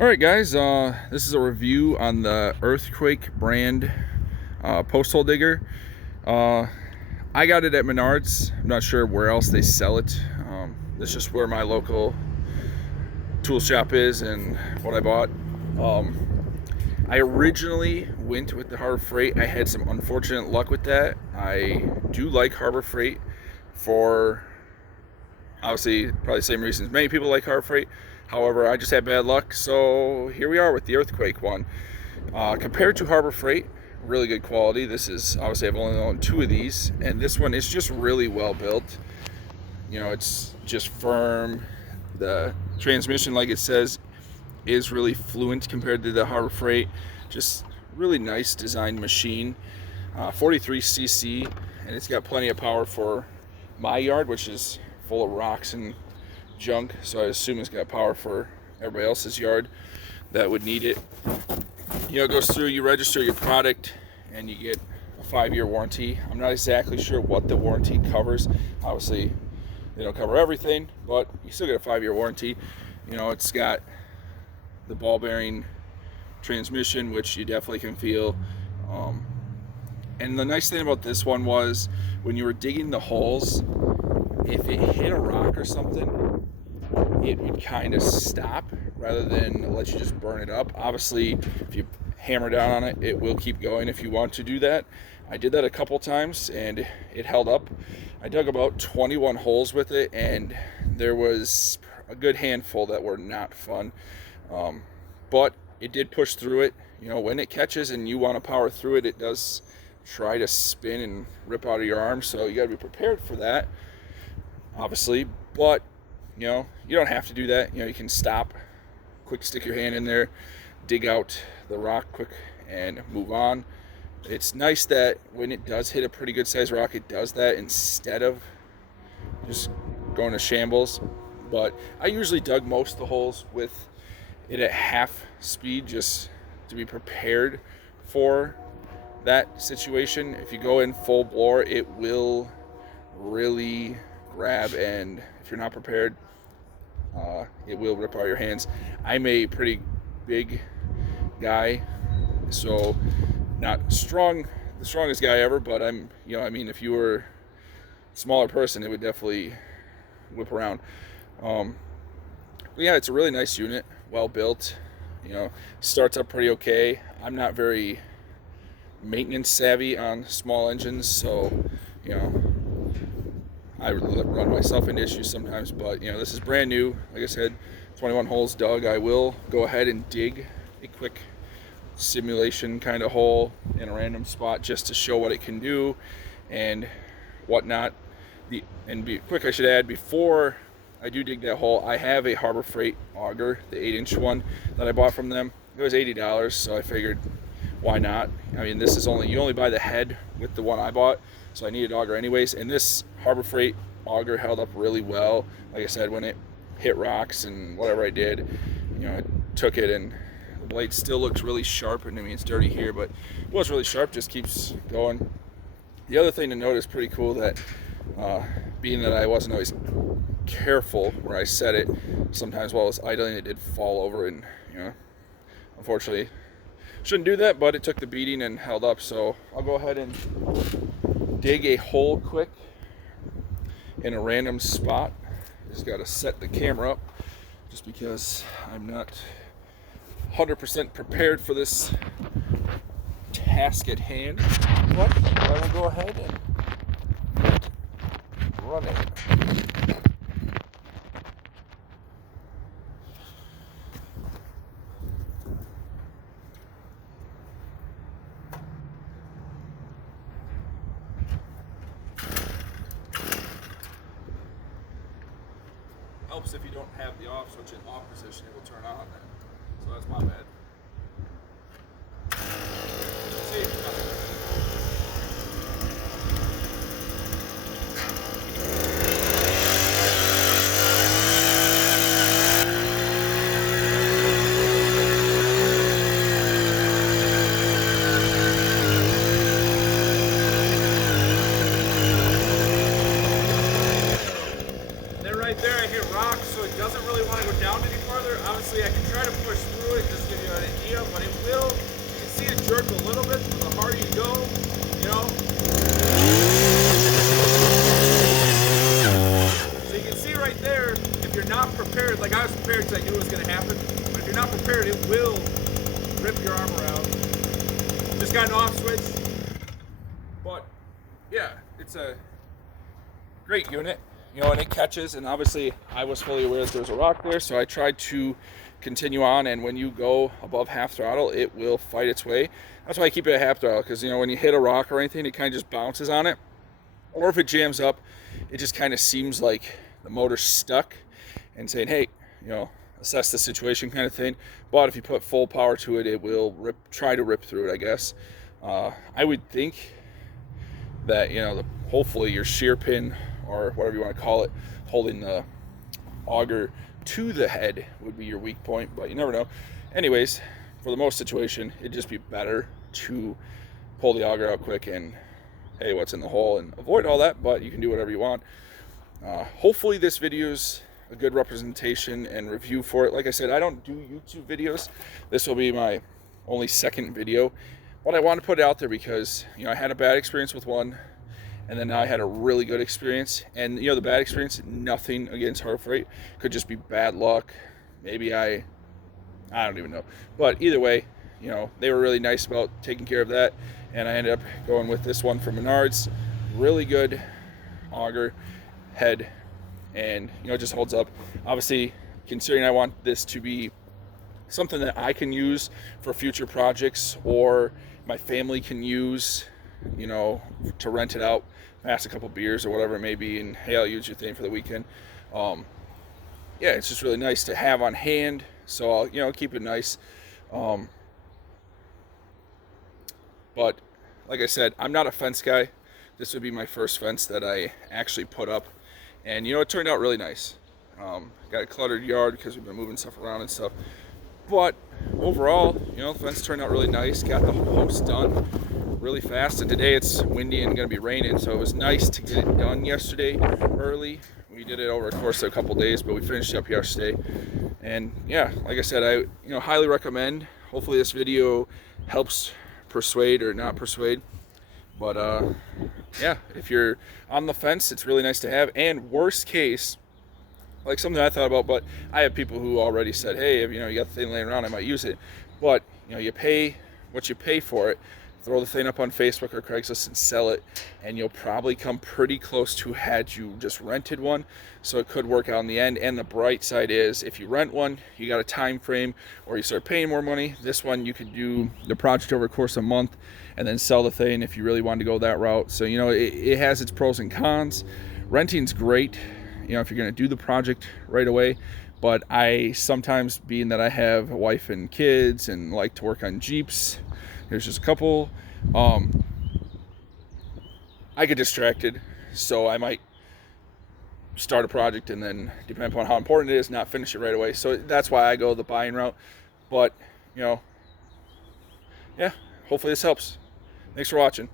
Alright guys, this is a review on the Earthquake brand post hole digger. I got it at Menards. I'm not sure where else they sell it. That's just where my local tool shop is and what I bought. I originally went with the Harbor Freight. I had some unfortunate luck with that. I do like Harbor Freight for obviously probably the same reasons many people like Harbor Freight. However, I just had bad luck, so here we are with the Earthquake one. Compared to Harbor Freight, really good quality. This is, obviously I've only owned two of these, and this one is just really well built. You know, it's just firm. The transmission, like it says, is really fluent compared to the Harbor Freight. Just really nice designed machine. 43cc, and it's got plenty of power for my yard, which is full of rocks and junk, so I assume it's got power for everybody else's yard that would need it. You know, it goes through, you register your product, and you get a 5-year warranty. I'm not exactly sure what the warranty covers. Obviously, they don't cover everything, but you still get a 5-year warranty. You know, it's got the ball bearing transmission, which you definitely can feel. And the nice thing about this one was when you were digging the holes, if it hit a rock or something, it would kind of stop rather than let you just burn it up. Obviously, if you hammer down on it, it will keep going if you want to do that. I did that a couple times and it held up. I dug about 21 holes with it, and there was a good handful that were not fun. But it did push through it. You know, when it catches and you want to power through it, it does try to spin and rip out of your arm, so you got to be prepared for that, obviously. But you know, you don't have to do that. You know, you can stop, quick stick your hand in there, dig out the rock quick, and move on. It's nice that when it does hit a pretty good sized rock, it does that instead of just going to shambles. But I usually dug most of the holes with it at half speed, just to be prepared for that situation. If you go in full bore, it will really grab, and if you're not prepared, it will rip out your hands. I'm a pretty big guy, so not strong, the strongest guy ever, but I'm, you know, I mean, if you were a smaller person, it would definitely whip around. But yeah, it's a really nice unit, well built. You know, starts up pretty okay. I'm not very maintenance savvy on small engines, so you know, I run myself into issues sometimes. But you know, this is brand new. Like I said, 21 holes dug. I will go ahead and dig a quick simulation kind of hole in a random spot just to show what it can do and whatnot. I should add, before I do dig that hole, I have a Harbor Freight auger, the 8-inch one that I bought from them. It was $80, so I figured, why not? I mean, this is you only buy the head with the one I bought, so I needed auger anyways. And this Harbor Freight auger held up really well. Like I said, when it hit rocks and whatever I did, you know, I took it, and the blade still looks really sharp. And I mean, it's dirty here, but it was really sharp, just keeps going. The other thing to note is pretty cool that being that I wasn't always careful where I set it, sometimes while I was idling, it did fall over, and you know, unfortunately shouldn't do that, but it took the beating and held up. So I'll go ahead and dig a hole quick in a random spot. Just got to set the camera up just because I'm not 100% prepared for this task at hand, but I will go ahead and run it. Helps if you don't have the off switch in off position, it will turn on then. So that's my bad. See, nothing. Right there, I hit rocks, so it doesn't really want to go down any farther. Obviously, I can try to you're not prepared, it will rip your arm around. Just got an off switch, but yeah, it's a great unit, and it catches. And obviously, I was fully aware that there was a rock there, so I tried to continue on. And when you go above half throttle, it will fight its way. That's why I keep it at half throttle, because when you hit a rock or anything, it kind of just bounces on it. Or if it jams up, it just kind of seems like the motor's stuck and saying, hey, assess the situation kind of thing. But if you put full power to it, it will try to rip through it, I guess. I would think that, hopefully your shear pin, or whatever you want to call it, holding the auger to the head would be your weak point, but you never know. Anyways, for the most situation, it'd just be better to pull the auger out quick and, hey, what's in the hole, and avoid all that, but you can do whatever you want. Hopefully this video's a good representation and review for it. Like I said, I don't do YouTube videos. This will be my only second video, but I want to put it out there because I had a bad experience with one, and then I had a really good experience. And the bad experience, nothing against Heart Freight, could just be bad luck. Maybe I don't even know, but either way, they were really nice about taking care of that, and I ended up going with this one from Menards. Really good auger head, and it just holds up. Obviously, considering I want this to be something that I can use for future projects, or my family can use, to rent it out, pass a couple beers or whatever it may be, and hey, I'll use your thing for the weekend. Yeah, it's just really nice to have on hand, so I'll keep it nice. But like I said, I'm not a fence guy. This would be my first fence that I actually put up, and it turned out really nice. Got a cluttered yard because we've been moving stuff around and stuff, but overall, the fence turned out really nice. Got the post done really fast, and today it's windy and going to be raining, so it was nice to get it done yesterday early. We did it over the course of a couple days, but we finished up yesterday. And yeah, like I said, I highly recommend. Hopefully this video helps persuade or not persuade, but yeah, if you're on the fence, it's really nice to have. And worst case, like something I thought about, but I have people who already said, hey, if you got the thing laying around, I might use it. But you pay what you pay for it. Throw the thing up on Facebook or Craigslist and sell it, and you'll probably come pretty close to had you just rented one. So it could work out in the end. And the bright side is, if you rent one, you got a time frame, or you start paying more money. This one, you could do the project over the course of a month and then sell the thing if you really wanted to go that route. So it has its pros and cons. Renting's great, if you're going to do the project right away. But I sometimes, being that I have a wife and kids and like to work on Jeeps, there's just a couple, I get distracted, so I might start a project and then, depending upon how important it is, not finish it right away. So that's why I go the buying route. But yeah, hopefully this helps. Thanks for watching.